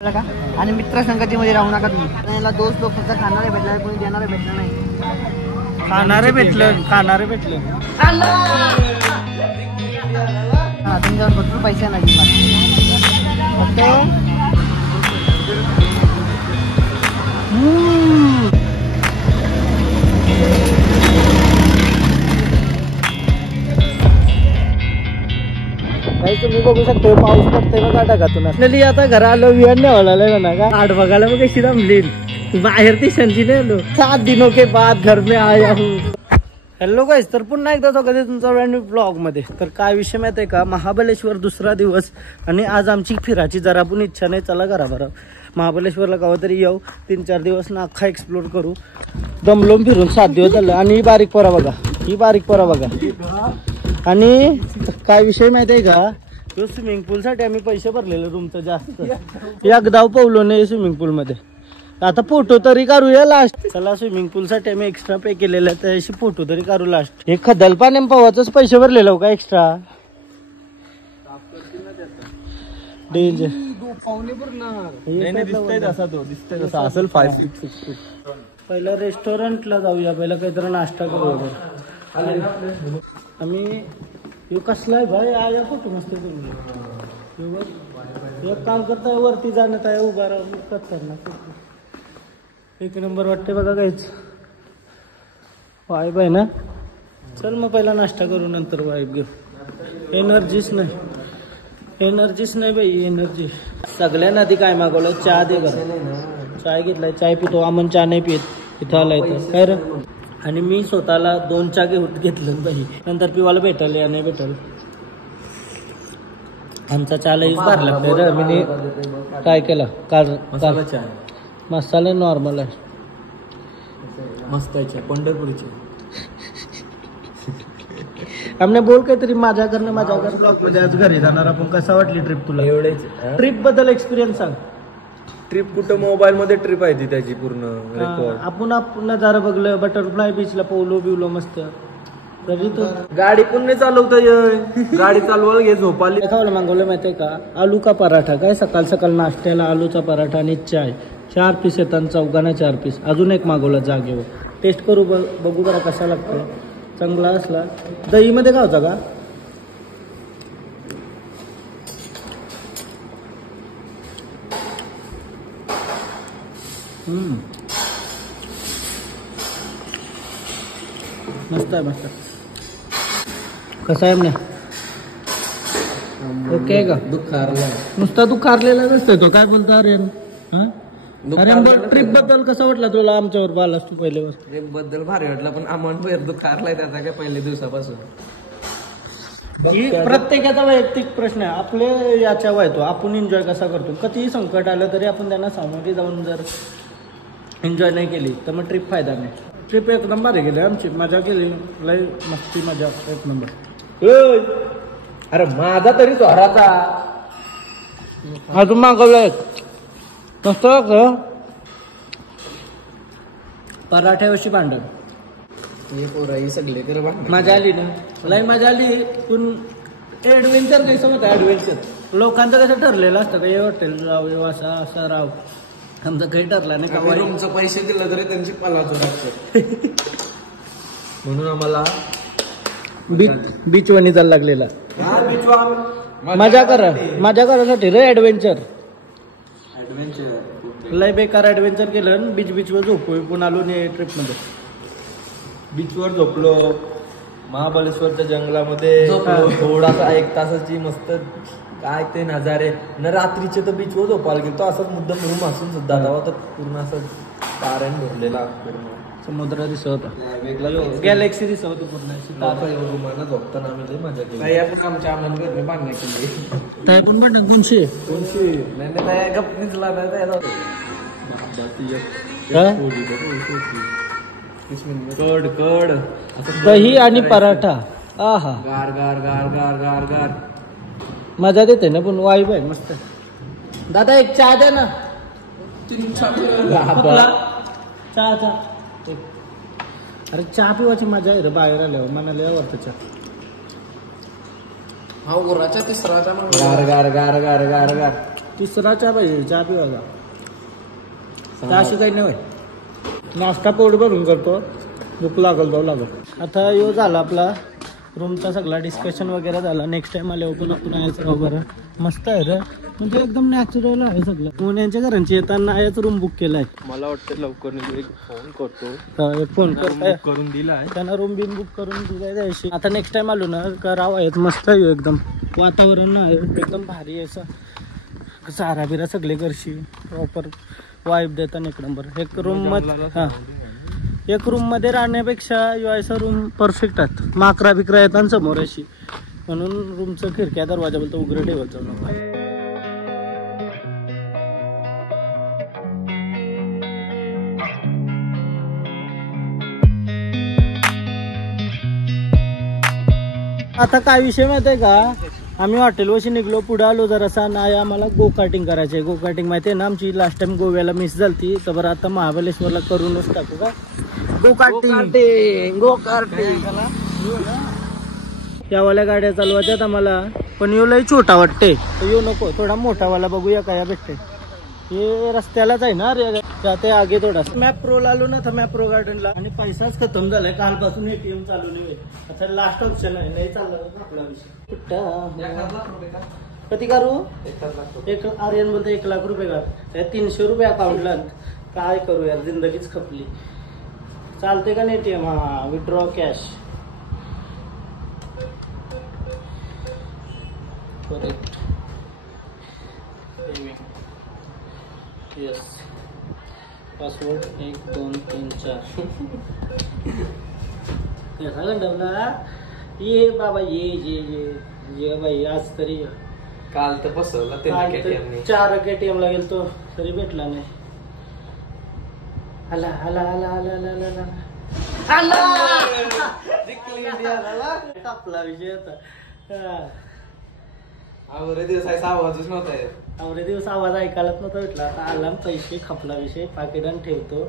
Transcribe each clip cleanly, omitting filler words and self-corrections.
का आणि मित्र संगतीमध्ये राहू नका तुम्ही. याला दोस्त लोक फक्त खाणारे भेटला, कोणी देणारे भेटलं नाही. खाणारे भेटलं तुमच्यावर भरपूर पैसे नाही फक्त तुम्ही बघू शकतो पाऊस पडतोय बघा ढगातून. आता घरा आलो विहान नाही म्हणा का आठ बघायला मग कशी जमली बाहेर ती संजी नाही आलो 7 दिनों के बाद घर में आया हूँ. हॅलो गाईस, तर पुन्हा एकदा स्वागत आहे तुमचा ब्रँड ब्लॉग मध्ये. तर काय विषय माहिती आहे का, महाबळेश्वर दुसरा दिवस आणि आज आमची फिराची जरा पण इच्छा नाही. चला घरा बरं महाबळेश्वरला गावा तरी येऊ, 3-4 दिवस ना अख्खा एक्सप्लोर करू. दमलोम फिरून 7 दिवस झालं. आणि ही बारीक पोरा बघा आणि काय विषय माहिती आहे का, स्विमिंग पूल साठी आम्ही पैसे भरलेले रूमचं जास्त एकदा पावलो नाही स्विमिंग पूल मध्ये. आता फोटो तरी काढूया लास्ट. चला स्विमिंग पूल साठी आम्ही एक्स्ट्रा पे केलेलं आहे, त्याशी फोटो तरी काढू लास्ट. हे खदल पाणी पवाच पैसे भरलेलो का एक्स्ट्रा डेंजर असेल. 5-6 पहिला रेस्टॉरंटला जाऊया, पहिला काहीतरी नाश्ता करूया. आम्ही यो कसला आहे भाई, आया फोटो मस्त करून. एक काम करताय वरती जाण्यात आहे, उभा राहून एक नंबर वाटते बघा काहीच वाईब आहे ना. चल मग पहिला नाश्ता करू, नंतर वाईब घेऊ. एनर्जीच नाही बाई, एनर्जी. सगळ्यांना आधी काय मागवलं, चहा दे बरं. चाय घेतलाय, चाय पितो. आम्ही चहा नाही पित इथं आलाय तर काय रे. आणि मी स्वतःला 2 चहा घेतलं बाई, नंतर पिवाला भेटल या नाही भेटल. आमचा चहाला यूज भरला लागतंय रे. मी काय केलं चहा मसाला नॉर्मल आहे, मस्त आहे पंढरपूरची. आमने बोल काहीतरी माझ्या ब्लॉग मध्ये. आज घरी जाणार आपण. कसा वाटली ट्रिप तुला? एवढेच ट्रिप बद्दल एक्सपिरियन्स सांग. ट्रिप कुठं मोबाईल मध्ये ट्रिप आहे ती त्याची पूर्ण रेकॉर्ड. आपण नजारा बघलं, बटरफ्लाय बीचला पोवलो बिवलो मस्त. तरी तो गाडी पण नाही चालवता गाडी चालवायला घे झोपाली. खावलं मागवलं माहितीये का, आलू का पराठा. काय सकाळ नाश्त्याला आलूचा पराठा आणि चाय. 4 पीस येतात, चौघांना 4 पीस. अजून एक मागवलं जागेवर. टेस्ट करू बघू बरं कसा लागतो. चांगला असला दही मध्ये खावचा का. मस्त आहे. कसा आहे म्हणे, ओके आहे का. नुसता तू खारलेला नसतोय तो. काय बोलतो अरे ट्रिप बद्दल कसं वाटलं तुला? आमच्यावर बालास तू पहिल्यावर. ट्रिप बद्दल भारी वाटलं, पण अमाऊंट दुखारलाय त्याचा काय पहिल्या दिवसापासून. प्रत्येकाचा वैयक्तिक प्रश्न आहे. आपले याच्या वयतो आपण एन्जॉय कसा करतो. कितीही संकट आलं तरी आपण त्यांना सामोरे जाऊन जर एन्जॉय नाही केली तर मग ट्रिप फायदा नाही. ट्रिप एकदम भारी गेली आमची, मजा केली, लय मस्ती मजा एक नंबर. अरे माझा तरी जोराचा अजून मागवलं मस्त पराठ्यावरची भांडण. सगळे तर मजा आली ना, लय मजा आली. पण ऍडव्हेंचर नाही समज. ऍडव्हेंचर लोकांचं कसं ठरलेलं असतं का, हे हॉटेल राहू असं राहू. आमचं काही ठरलं नाही का, रूमचं पैसे दिलं तरी त्यांची पालाच म्हणून आम्हाला बीच वणी चालला लागलेला. मजा करासाठी रे. ऍडव्हेंचर लय बेकार ऍडव्हेंचर केलं. बीचवर झोपू पण आलो नाही ट्रिप मध्ये. बीचवर झोपलो, महाबळेश्वरच्या जंगलामध्ये थोडासा 1 तासाची मस्त काय ते नजारे. रात्रीचे तर बीचवर झोपायला गेलो असंच मुद्दाम रूम असून सुद्धा तेव्हा तर पूर्ण असं ताऱ्यान भरलेला समुद्र दिसत होता, गॅलेक्सी दिसत होती पूर्ण. रूमाना झोपताना आम्ही लई मजा केली. आपण आमच्या आनंद बांधण्या केली. काय पण पण कोणशी नाही गप निघला कड दही आणि पराठा. आहा गार गार गार गार गार गार मजा देते ना. पण वाईब आहे मस्त. दादा एक चहा द्या ना. चहा अरे चहा पिवायची मजा आहे रे बाहेर आल्यावर. मनाला आवडतं चहा. हा उराच्या तिसराचा गार गार गार गार गार गार तिसरा चहा पाहिजे, चहा पिवायला. चहा अशी काही नाही होय. नाश्ता पोट भरून करतो, भूक लागल तो लागल. आता यो झाला आपला रूमचा सगळा डिस्कशन वगैरे झाला. नेक्स्ट टाइम आल्यावर पण आपण यायचं वगैरे. मस्त आहे रे, म्हणजे एकदम नॅचरल आहे सगळं. पुण्याच्या घरांची येताना याच रूम बुक केलाय. मला वाटतं लवकर एक फोन करतो, एक फोन करताय करून दिलाय त्यांना, रूम बिन बुक करून दिलाय द्यायची. आता नेक्स्ट टाइम आलो ना का राव आहेत. मस्त आहे एकदम वातावरण आहे, एकदम भारी आहे. असं चारा बिरा सगळे करशी प्रॉपर वाईब देतात एक नंबर. एक रूम मध्ये हां एक रूम मध्ये राहण्यापेक्षा असा रूम परफेक्ट आहेत. माकरा बिकरा येतात समोर अशी, म्हणून रूमचं खिडक्या दरवाजा बोलतो उघडं ठेवत जाऊ नका. आता काय विषय माहिती आहे का, आम्ही हॉटेलवरशी निघलो, पुढे आलो जरासा नाही आम्हाला गो कार्टिंग करायचे. गो कार्टिंग माहिती आहे ना आमची, लास्ट टाइम गोव्याला मिस झाली. तर बरं आता महाबलेश्वरला करूनच टाकू का गो कार्टिंग. गो कार्टिंग यावाल्या गाड्या चालवायच्यात आम्हाला, पण यो लय छोटा वाटते. येऊ नको, थोडा मोठावाला बघूया काय भेटते. हे रस्त्यालाच आहे ना रे, जाते आगे थोडा. मॅप प्रोला आलो ना तर मॅप प्रो गार्डनला, आणि पैसाच खतम झालाय. कालपासून ATM चालू नाही. आता लास्ट ऑप्शन आहे, नाही चालला आपला विषय. कधी करू? 1 आर्यन बोलतो 1 लाख रुपये का, 300 रुपये अकाउंटला. काय करू यार, जिंदगीच खपली. चालते का नाही ATM? हा, withdraw cash. Correct. Yes. Password 1 2 3 4. कसा गंडवला ये बाबा, ये बाई. आज तरी काल तर बसवला ते 4 ATM ला गेलतो तरी भेटला नाही. हला हला हला हला हला हला आपला विषय होता. आवरे दिवस आवाजच नव्हता येत. आवरे दिवस आवाज ऐकायलाच नव्हता भेटला. आता आला पैसे खपला विषय. पाकिटान ठेवतो.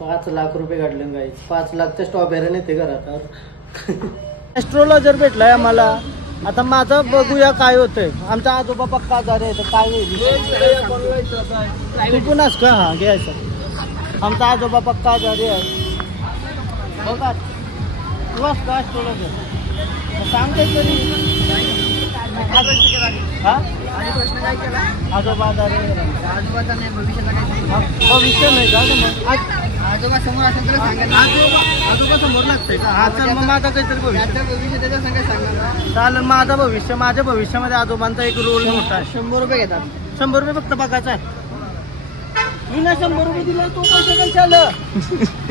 5 लाख रुपये काढले गाई. 5 लाख तर स्ट्रॉबेरी नेते घरात. ॲस्ट्रोलॉजर भेटलाय आम्हाला. आता माझं बघूया काय होतंय. आमचा आजोबा पक्का आजार आहे तर काय होईल. तू पुन्हाच का हा घ्यायचं. आमचा आजोबा पक्का आजारी आहे बघा. तू असतो ॲस्ट्रोलॉजर, सांगते तरी. हा प्रश्न काय केला? आजोबा आजारी आहे. आजोबाचा नाही, भविष्याचा काय? भविष्य नाही का मग? आजोबा समोर असेल तर सांगा. आजोबा समोर लागतंय का? हा तर मग माझा काहीतरी भविष्य. भविष्य त्याच्या संग सांगा. चालेल. माझं भविष्य, माझ्या भविष्यामध्ये आजोबांचा एक रोल मोठा आहे. 100 रुपये घेतात. 100 रुपये फक्त बघायचा आहे. मी ना 100 रुपये दिले, तो पैसे घेऊन चाललं.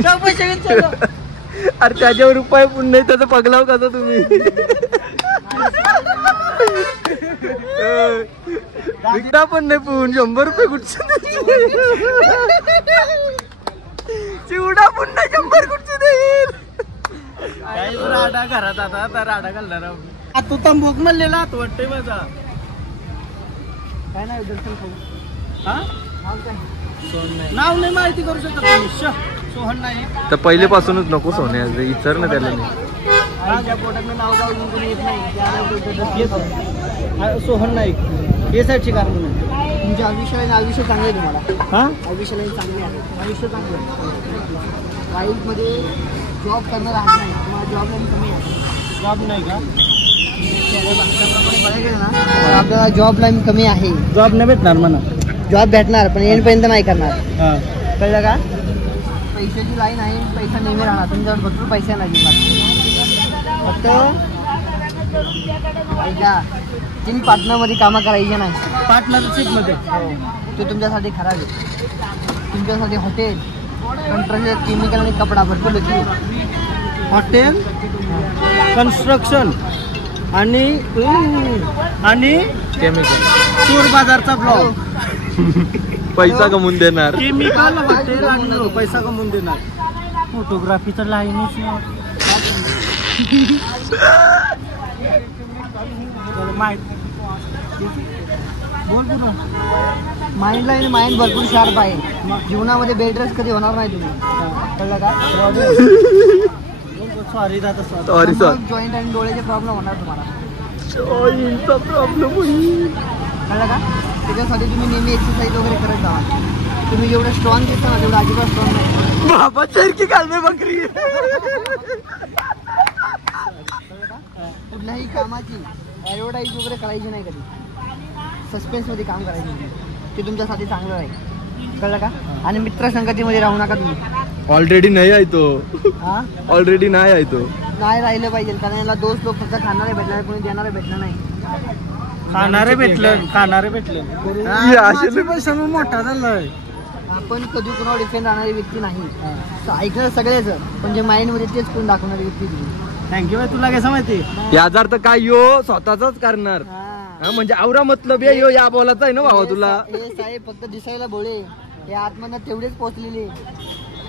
त्या पैसे घेऊन चाललं. अरे त्याच्यावर उपाय पण नाही, त्याचं पगलाव कसं तुम्ही. विकता पण नाही पण 100 रुपये कुठचे. चिवडा पण नाही 100 कुठचे देईल. काही राडा घरात आता तर राडा घालणार. तू तंबूक म्हणलेला तो वाटतंय माझा. काय नाही दर्शन खाऊ. हा नाव काय? नाव नाही माहिती करू शकत तुम्ही. सोहन नाही तर पहिलेपासूनच नको सोने विचार ना त्याला. आईच्या पोटात नाव जाऊन कोणी येत नाही. सोहन नाईक हे साईडची कार म्हणून. तुमच्या आयुष्य चांगलं आहे. तुम्हाला हा आयुष्य चांगले आहे. आयुष्य चांगलं आहे. लाईफमध्ये जॉब करणार आहात नाही, तुम्हाला जॉब लाईन कमी आहे. जॉब नाही का? बघायला गेलं ना तर आपल्याला जॉब लाईन कमी आहे. जॉब नाही भेटणार म्हणा. जॉब भेटणार पण येईपर्यंत नाही करणार. हा कळलं का? पैशाची लाईन आहे. पैसा नेहमी राहणार. तुमच्यावर भरपूर पैसा नाही फक्त ऐका. तुम्ही पार्टनरमध्ये कामं करायची नाही. पार्टनरशिपमध्ये तो तुमच्यासाठी खराब आहे. तुमच्यासाठी हॉटेल, कंट्रोल, केमिकल आणि कपडा भरपूर होती. हॉटेल, कन्स्ट्रक्शन आणि केमिकल, चोर बाजारचा ब्लॉग. पैसा कमवून देणार. केमिकल, हॉटेल आणि पैसा कमवून देणार. फोटोग्राफीचं लाईनच नाही. बोल माइंडला आणि माइंड भरपूर शार्प आहे. जीवनामध्ये बेड रेस्ट कधी होणार नाही तुम्ही. कळलं का? सॉरी दादा सॉरी सर. जॉईंट आणि डोळ्याचे प्रॉब्लेम होणार तुम्हाला. जॉईंटचा प्रॉब्लेम. कळलं का? त्याच्यासाठी तुम्ही नेहमी एक्सरसाइज वगैरे करत जावा. तुम्ही जेवढं स्ट्रॉंग दिसता ना तेवढं अजिबात स्ट्रॉंग नाही. बाबा चरकी कालमे बकरी. कुठल्याही कामाची ॲडव्हर्टाईज वगैरे करायची नाही कधी. सस्पेन्समध्ये काम करायचं नाही. ते तुमच्यासाठी चांगलं आहे. कळलं का? आणि मित्रसंगतीमध्ये राहू नका तुम्ही. ऑलरेडी नाही आहे तो. हा ऑलरेडी नाही आहे तो. नाही राहिलं पाहिजे. कारण याला दोस्त लोक फक्त खाणारे भेटणार, कोणी देणारे भेटणार नाही. खाणारे भेटलं. पण समोर मोठा झालाय. आपण कधी कोणावर डिपेंड राहणारी व्यक्ती नाही. ऐकलं सगळेच, पण जे माइंड मध्ये तेच कोण दाखवणारी व्यक्ती तुम्ही. थँक्यू भाई. तुला कसं माहिती याचा अर्थ काय यो स्वतःच करणार. म्हणजे आवरा मतलब यो या बोलायचा आहे ना भावा तुला. हे साहेब फक्त दिसायला भोळे, हे आतमधनं तेवढेच पोहोचलेले.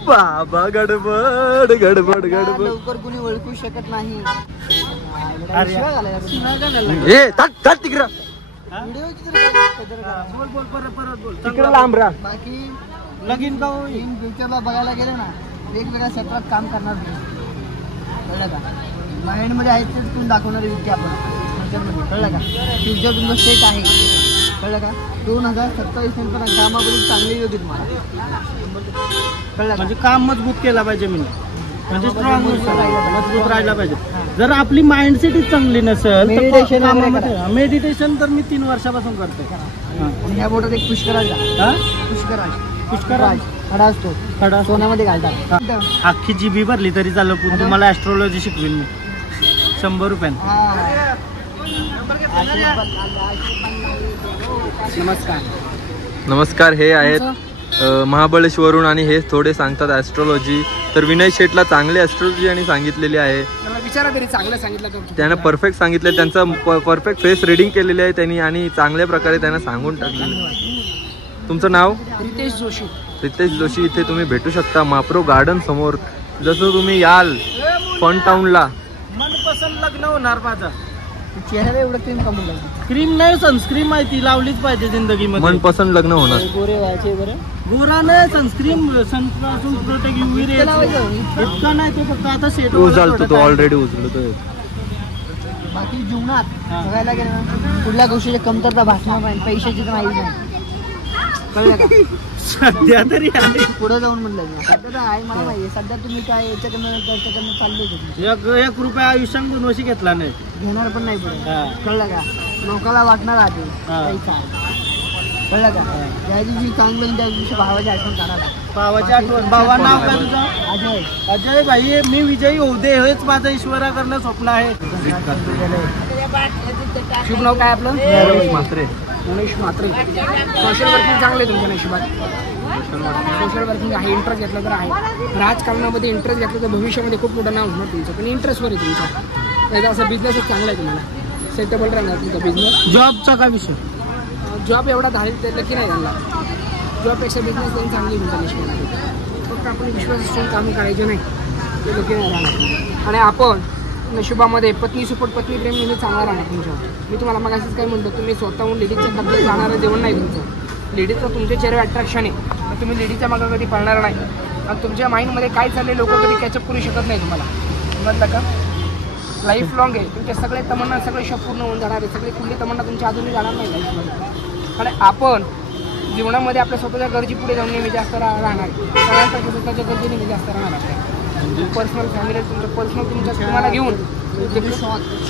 बाबा गडबड गडबड गडबड. लवकर कुणी ओळखू शकत नाही. तिकडं बोल. लांब राहा. बाकी लगीन का इन फ्युचरला बघायला गेलं ना, वेगवेगळ्या क्षेत्रात काम करणार नाही. कळलं का? माइंड मध्ये आहे तेच कोण दाखवणारी व्यक्ती आपण फ्युचरमध्ये. कळलं का? फ्युचर तुमचं सेट आहे. कळलं का? 2027 नंतर कामाकडून चांगली योग्य तुम्हाला. कळलं का? म्हणजे काम मजबूत केला पाहिजे मी. म्हणजे स्ट्रॉंग मजबूत राहायला पाहिजे. जर आपली माइंडसेट चांगली नसेल तर मेडिटेशन तर मी 3 वर्षापासून करतो. आणि ह्या बोटात एक पुष्कराज पुष्कराज खडा असतो. खडा सोन्यामध्ये घालतात. अख्खी जीबी भरली तरी चाललं. पण तुम्हाला ऍस्ट्रोलॉजी शिकवेन मी 100 रुपयाने. नमस्कार. नमस्कार. हे आहेत महाबळेश्वरहून आणि हे थोडे सांगतात ॲस्ट्रॉलॉजी. तर विनय शेठला चांगले ॲस्ट्रॉलॉजी आणि सांगितलेली आहे. विचारा तरी चांगलं सांगितलं का? त्यानं परफेक्ट सांगितलं. त्यांचं परफेक्ट फेस रीडिंग केलेली आहे त्यांनी आणि चांगल्या प्रकारे त्यांना सांगून टाकलेलं. तुमचं नाव? रितेश जोशी. रितेश जोशी. इथे तुम्ही भेटू शकता माप्रो गार्डन समोर. जसं तुम्ही याल फन टाउनला. मनपसंत लग्न होणार माझं. चेहऱ्याला एवढं क्रीम कमी लागते. क्रीम नाही, सनस्क्रीन आहे ती लावलीच पाहिजे जिंदगीमध्ये. मनपसंत लग्न होणार. गोरे व्हायचे बरं. गोरा नाही, सनस्क्रीन सनपासून प्रोटेक्ट UV रे इतका नाही. तो फक्त आता सेट उचलतो तो. ऑलरेडी उचलतो. बाकी जीवनात बघायला गेलं ना, कुठल्या गोष्टीची कमतरता भासणार नाही. पैशाची तर नाहीच नाही. कळलं का? सध्या तरी आहे. पुढे जाऊन म्हटलं सध्या तर आहे. मला माहिती सध्या तुम्ही काय याच्याकडनं त्याच्याकडनं चालले. 1 रुपया आयुष्यात गुणवशी घेतला नाही. घेणार पण नाही पुढे. कळलं का? लोकांना वाटणार आहे पैसा. कळलं का? ज्या दिवशी चांगलं त्या दिवशी भावाची आठवण काढायला. भावाची आठवण. भावा नाव काय तुझं? अजय. अजय भाई. मी विजयी होऊ दे हेच माझं ईश्वरा करणं स्वप्न आहे. शुभ नाव काय आपलं? गणेश म्हात्रे. गणेश म्हात्रे. सोशल वर्किंग चांगलं आहे तुमच्या नशिबात. सोशल वर्किंग आहे. इंटरेस्ट घेतला तर आहे. राजकारणामध्ये इंटरेस्ट घेतलं तर भविष्यामध्ये खूप मोठं नाव होणार तुमचं. पण इंटरेस्टवर आहे तुमचा. त्याचा असा बिझनेसच चांगला आहे तुम्हाला. सेटेबल राहणार तुमचा बिझनेस. जॉबचा काय विषय? जॉब एवढा धाडील की नाही त्यांना. जॉबपेक्षा बिझनेस त्यांनी चांगली तुमच्या नशिबामध्ये. फक्त आपण विश्वास असून कामं करायचे नाही ते लकी नाही राहणार. आणि आपण नशिबामध्ये पत्नी सुपट पत्नी प्रेम नेहमी चांगला राहणार तुमच्यावर. मी तुम्हाला मग असंच काय म्हणतो, तुम्ही स्वतःहून लेडीजच्या डब्यात जाणारं जेवण नाही तुमचं. लेडीजचं तुमच्या चेहऱ्यावर अट्रॅक्शन आहे, तर तुम्ही लेडीजच्या मागं कधी पळणार नाही. आणि तुमच्या माइंडमध्ये काय चालले लोक कधी कॅचअप करू शकत नाही तुम्हाला. म्हणलं का? लाईफ लॉंग आहे. तुमचे सगळे तमन्ना सगळे शॉप पूर्ण होऊन जाणार आहे. सगळे कुठली तमन्ना तुमच्या अजूनही जाणार नाही लाईफमध्ये. आणि आपण जीवनामध्ये आपल्या स्वतःच्या गरजी पुढे जाऊन नेहमी जास्त राहणार. सगळ्यांसाठी स्वतःच्या गरजी नेहमी जास्त राहणार आपल्या. पर्सनल फॅमिली तुमचं पर्सनल तुमच्या तुम्हाला घेऊन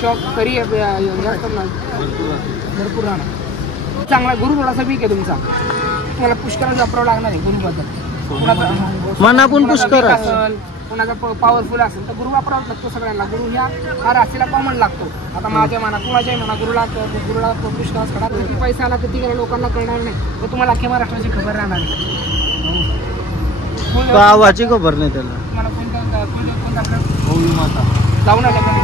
शॉक करी जास्त भरपूर राहणार. चांगला गुरु थोडासा वीक आहे तुमचा. तुम्हाला पुष्कळ वापरावं लागणार आहे गुरुबद्दल. मनापून पुष्कर असेल, कोणाचा पॉवरफुल असेल तर गुरु वापरावाच लागतो सगळ्यांना. गुरु हा राशीला कॉमन लागतो. आता माझ्या मना कुणाच्याही म्हणा गुरुला पुष्कळ खडा. किती पैसा आला किती लोकांना कळणार नाही, तर तुम्हाला अख्ख्या महाराष्ट्राची खबर राहणार नाही. गावाची खबर नाही त्याला. तुम्हाला कोणता माता जाऊन आलं का नाही?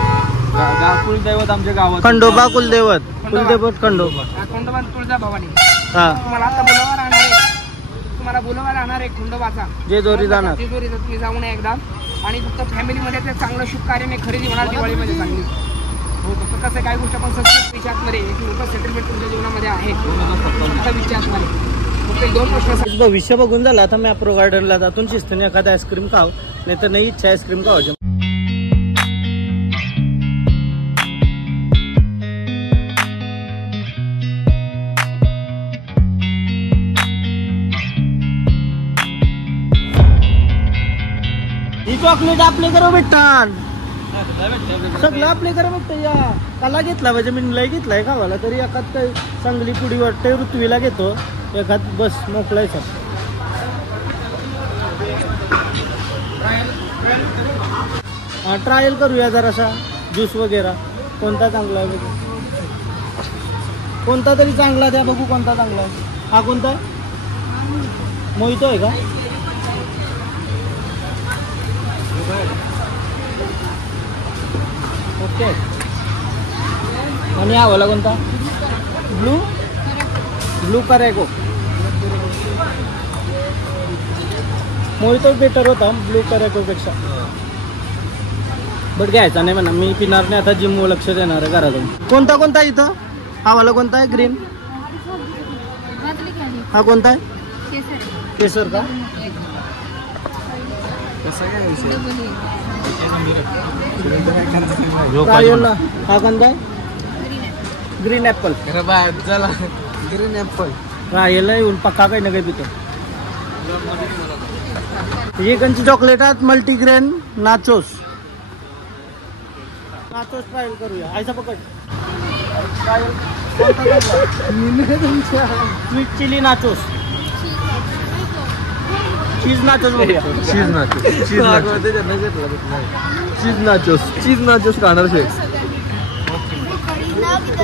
कुलदैवत आमच्या गावात खंडोबा कुलदैवत. कुलदैवत खंडोबा. खंडोबा तुळजाभवानी. हा. तुम्हाला आता बोलावा राहणार आहे. तुम्हाला बोलावा राहणार आहे खंडोबाचा. जेजुरी जाणार. जेजुरीचा तुम्ही जाऊ नये एकदा. आणि फक्त फॅमिलीमध्ये ते चांगलं शुभ कार्याने खरेदी होणार दिवाळीमध्ये चांगली. हो. फक्त कसं काय गोष्ट आपण सस्पेक्ट विचारमध्ये एक मोठं सेटलमेंट तुमच्या जीवनामध्ये आहे. फक्त विचारमध्ये फक्त 2 प्रश्न. भविष्य बघून झाला आता मी अप्रो गार्डनला जातून शिस्तीने एखादा आईस्क्रीम खाव, नाही तर नाही इच्छा आईस्क्रीम खावायची. चॉकलेट आपले करा भेटतात सगळं आपले करा भेटत या काला घेतला म्हणजे मी लय घेतलाय खावाला तरी एखाद काही चांगली पुडी वाटते ऋत्वीला घेतो एखाद बस मोकळायचा ट्रायल करूया जरासा ज्यूस वगैरे कोणता चांगला आहे बघू कोणता तरी चांगला द्या बघू कोणता चांगला आहे हा कोणता मोहितो आहे का ओके आणि हा वाला कोणता ब्लू करेगो मोहितो बेटर होता ब्लू करेगो पेक्षा बट घ्यायचा नाही म्हणा मी पिणार नाही आता जिम लक्ष देणार आहे घरातून कोणता इथं हा वाला कोणता आहे ग्रीन हा कोणता आहे केसर का हा कोणता आहे ग्रीन ऍपल ग्रीन ऍपल राहिला येऊन पक्का काही ना काही पितो ही कंची चॉकलेट आहेत मल्टीग्रेन नाचोस ट्रायल करूया आयसा पकड स्वीट चिली नाचोस चीज नाचोस बघूया चीज नाचोस खाणार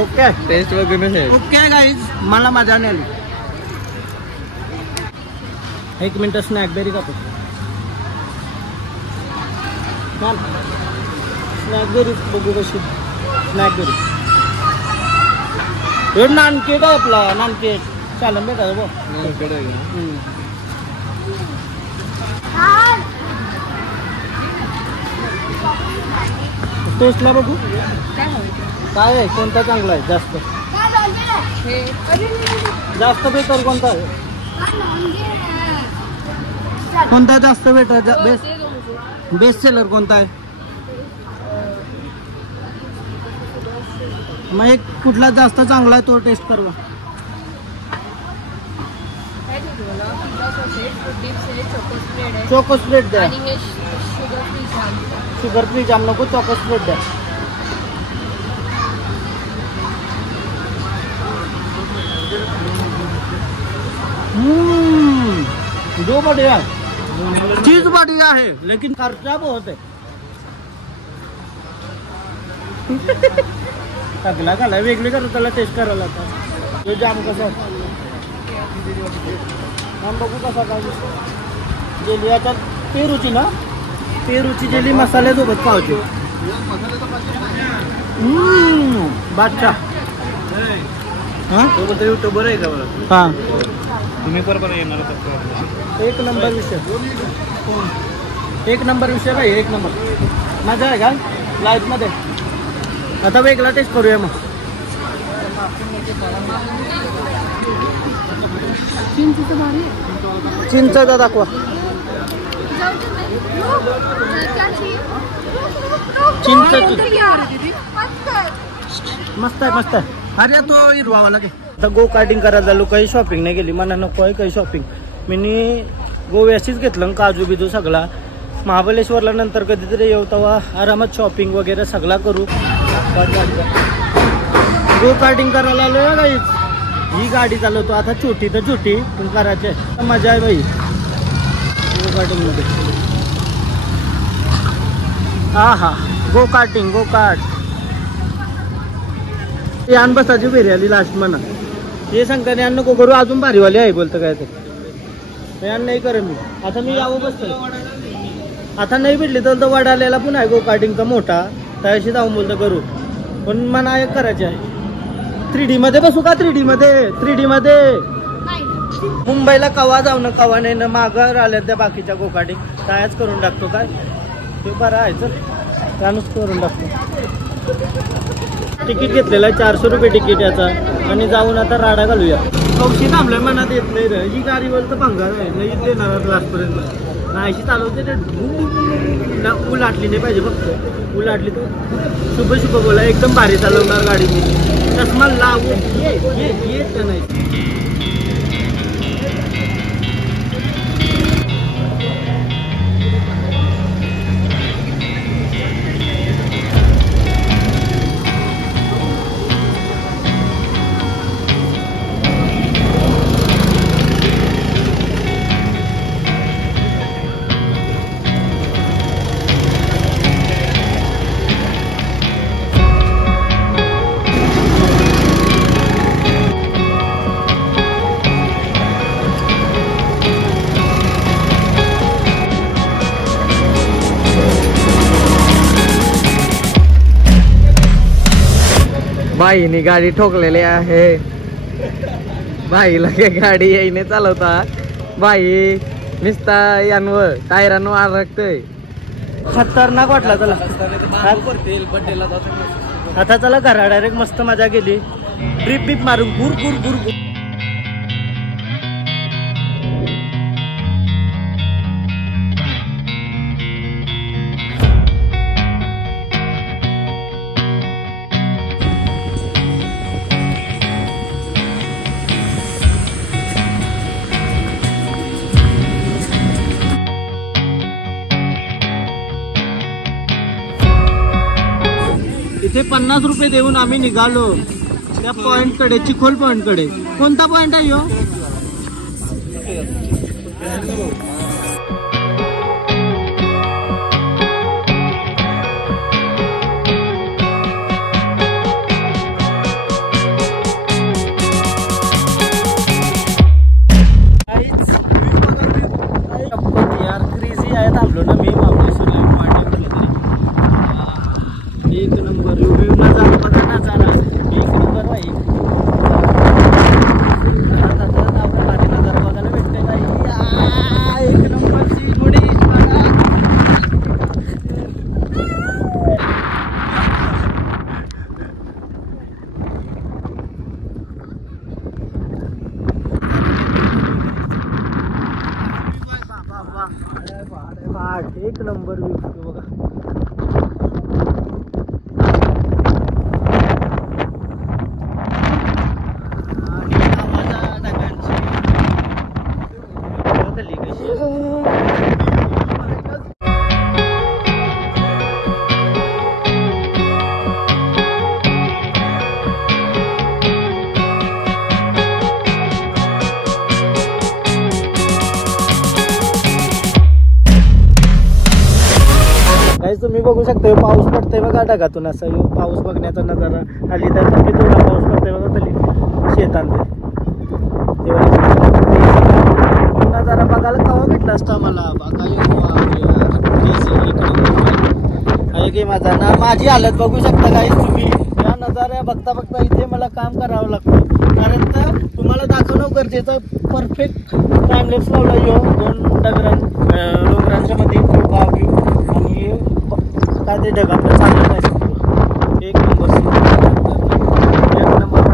ओके टेस्ट वगैरे ओके गाईज मला मजा नाही आली 1 मिनिट स्नॅक बेरी खातो स्नॅक बेरी बघू कशी स्नॅक बेरी हे नानकेट आहे आपला नानकेट चालन भेटा बघ टेस्टला बघू काय आहे कोणता चांगला आहे जास्त बेटर कोणता आहे कोणता जास्त बेटर बेस्ट सेलर कोणता आहे मग एक कुठला जास्त चांगला आहे तो टेस्ट करवा चोको स्प्रेड द्या शुगर फ्री जाम नको चोको स्प्रेड द्या दो बढ़िया चीज बढ़िया है लेकिन खर्चा बहुत है सगळा खाला वेगळी करत त्याला टेस्ट करायला आता तो जाम कसा बघू कसा काय जेली आता पेरूची ना पेरूची जेली मसाल्यासोबत खायची बादशाह हां युट्यूबर आहे का बरं हां तुम्ही बरोबर येणार एक नंबर विषय भाई एक नंबर मजा आहे का लाईफमध्ये आता वेगळा टेस्ट करूया मग चिंचचा दाखवा मस्त आहे अरे तो हिरवावाला काय आता गो कार्टिंग करायला झालो काही शॉपिंग नाही केली मला नको आहे काही शॉपिंग मी गोव्याशीच घेतलं काजू बिजू सगळा महाबळेश्वरला नंतर कधीतरी येऊ तेव्हा आरामात शॉपिंग वगैरे सगळा करू गो कार्टिंग करायला आलो या गाईच ही गाडी चालवतो आता छोटी तर छोटी पण करायची मजा आहे बाई गो कार्टिंग मध्ये हा गो कार्ट यान बसाची फेरी आली लास्ट म्हणा हे सांगता यान नको करू अजून भारीवाली आहे बोलतं काय तर यान नाही करेन मी आता मी यावं बसतोय आता नाही भेटली तर वडाल्याला पण आहे गो कार्टिंगचा मोठा त्याशी जाऊन बोलतं करू पण मला एक करायचे आहे 3D मध्ये बसू का 3D मध्ये मुंबईला कवा जाऊ ना कवा नाही ना माघार आल्या त्या बाकीच्या गो कार्टिंग त्याच करून टाकतो काय ते बरं आहे चल त्यानंच करून टाकतो तिकीट घेतलेलं आहे 400 रुपये तिकीट याचा आणि जाऊन आता राडा घालूया कौशी थांबलोय मनात येत नाही रे ही गाडीवर तर भंगार आहे नाही देणार लास्टपर्यंत नाहीशी चालवते ते उलाटली नाही पाहिजे फक्त उलाटली तर शुभ बोला एकदम भारी चालवणार गाडी मी चष्मा लावून येत नाही बाईने गाडी ठोकलेली आहे. बाईला काही गाडी यायने चालवता. बाई नुसता यांवर टायरांवर अडकतोय. खतरनाक वाटला त्याला. आता चला घरा डायरेक्ट मस्त मजा केली. ट्रिप बिप मारून गुर गुर गुर गुर. इथे 50 रुपये देऊन आम्ही निघालो त्या पॉइंट कडे, चिखोल पॉइंट कडे. कोणता पॉइंट आहे यो? यार क्रेझी आहे. थांबलो ना मी महाबळेश्वरला पॉइंट म्हटलं तरी. एक नंबर रिव्ह्यू नजारा बघा. नजारा एक नंबर भाई. नजारा बघायला भेटते काही. एक नंबरची थोडी एक नंबर व्ह्यू बघा. तुम्ही बघू शकता पाऊस पडतोय बघा ढगातून. असं पाऊस बघण्याचा नजारा. खाली तर थोडा पाऊस पडतोय बघा खाली शेतांमध्ये. नजारा बघायला केव्हा भेटला असता मला. माझा ना माझी हालत बघू शकता काही तुम्ही. या नजारा बघता बघता इथे मला काम करावं लागतं. कारण तर तुम्हाला दाखवणं गरजेचं. परफेक्ट टाइमलेस लावला यो 2 डोंगरांच्या मध्ये आणि काय ते ढगातलं चाललं नाही. एक नंबर एक नंबर.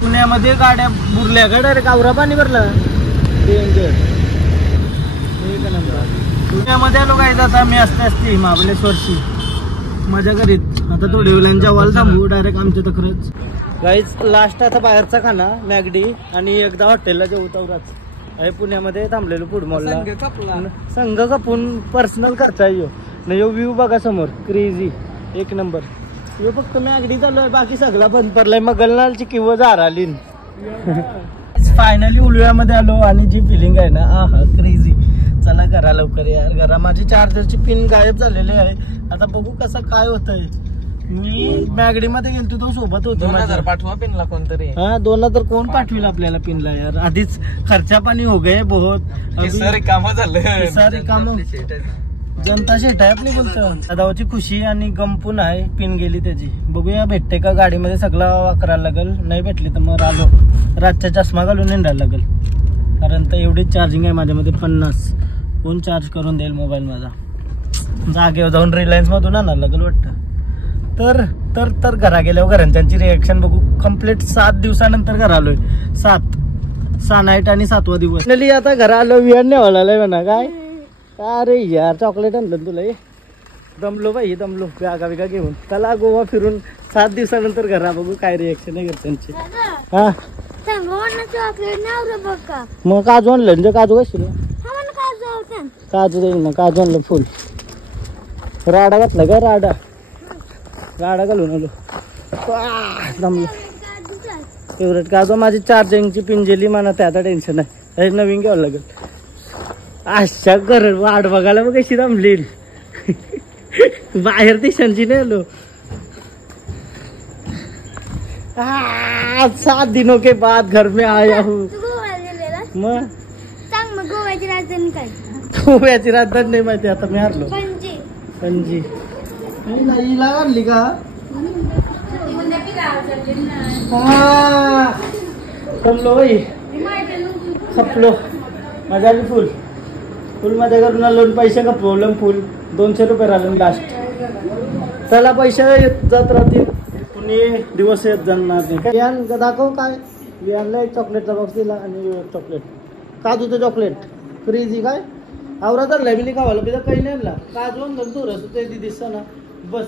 पुण्यामध्ये गाड्या बुरल्या का डायरेक्ट आवरा पाणी भरलं. डेंजर. एक नंबर. पुण्यामध्ये आलो काय आता मी असते महाबळेश्वरची मजा करीत. आता थोड्या वेळांच्या वाल थांबू डायरेक्ट आमच्या तक्रच. गाईज लास्ट आता बाहेरचा खाना मॅगडी आणि एकदा हॉटेलला जेवू तवराच आहे. पुण्यामध्ये थांबलेलो फूड मॉलला. संघ कापून पर्सनल खर्च आहे यो. नाही यो व्ह्यू बघा समोर क्रेझी एक नंबर. यो फक्त मॅगडी चालू आहे. बाकी सगळा बंद पडलाय. मगलनालची किंवा झारालीन. फायनली उलव्यामध्ये आलो आणि जी फिलिंग आहे ना आहा क्रेझी. चला घरा लवकर यार. घरा माझी चार्जरची पिन गायब झालेली आहे. आता बघू कसं काय होतंय. मी मॅगडी मध्ये गेलतो तो सोबत होतो. 2000 पाठवा पिनला कोणतरी. हा 2000 कोण पाठविल आपल्याला पिनला यार. आधीच खर्चा पाणी हो गए बहुत. सारे काम झालं. सारे काम जनता शेट आहे आपली बोलतो. दादाची खुशी आणि गंपून आहे. पिन गेली त्याची. बघूया भेटते का गाडीमध्ये. सगळा वाकरायला लागल. नाही भेटली तर मग आलो रातच्या चष्मा घालून हिंडायला लागल. कारण तर एवढीच चार्जिंग आहे माझ्यामध्ये 50. कोण चार्ज करून देईल मोबाईल माझा. जागेवर जाऊन रिलायन्स मधून आणायला लागल वाटतं. तर घरा गेल्यावर घरांची रिएक्शन बघू. कम्प्लीट 7 दिवसानंतर घरा आलोय. 6 नाईट आणि 7वा दिवस. आता घरा आलो. विहान नेवालाय म्हणा काय. अरे यार चॉकलेट आणलं तुला. दमलो बाई दमलो. बॅगा बिगा घेऊन चला गोवा फिरून 7 दिवसानंतर घरा बघू काय रिएक्शन आहे घरच्यांची. हा मग काजू आणलं म्हणजे काजू कशी काजू देईल. मग काजू आणलं फुल. राडा घातला का राडा घालून आलो. दमलो फेवरेट का जो माझी चार्जिंगची पिंजेली म्हणा ते आता टेन्शन आहे नवीन घ्यावं लागेल. अशा घर वाट बघायला मग कशी जमली बाहेर देशांची नाही आलो. 7 दिनों के बाद घर में आया हूँ. मग गोव्याची राजधानी काय? गोव्याची राजधानी नाही माहिती आता मी हरलो. पणजी हिला आणली का? जमलो बाई खपलो मजा आली फुल मजा करून आलो. पैसे खपवलं फुल 200 रुपये राहिले लास्ट. चला पैसे जात राहतील कुणी दिवस येत जाणार नाही. बियान दाखव काय बियानला एक चॉकलेटचा बॉक्स दिला आणि चॉकलेट काजूचं चॉकलेट फ्रीज काय आवरा तर लॅबिली खावायला बिजा काही नाही काजू तू रस ते दिसतं ना बस.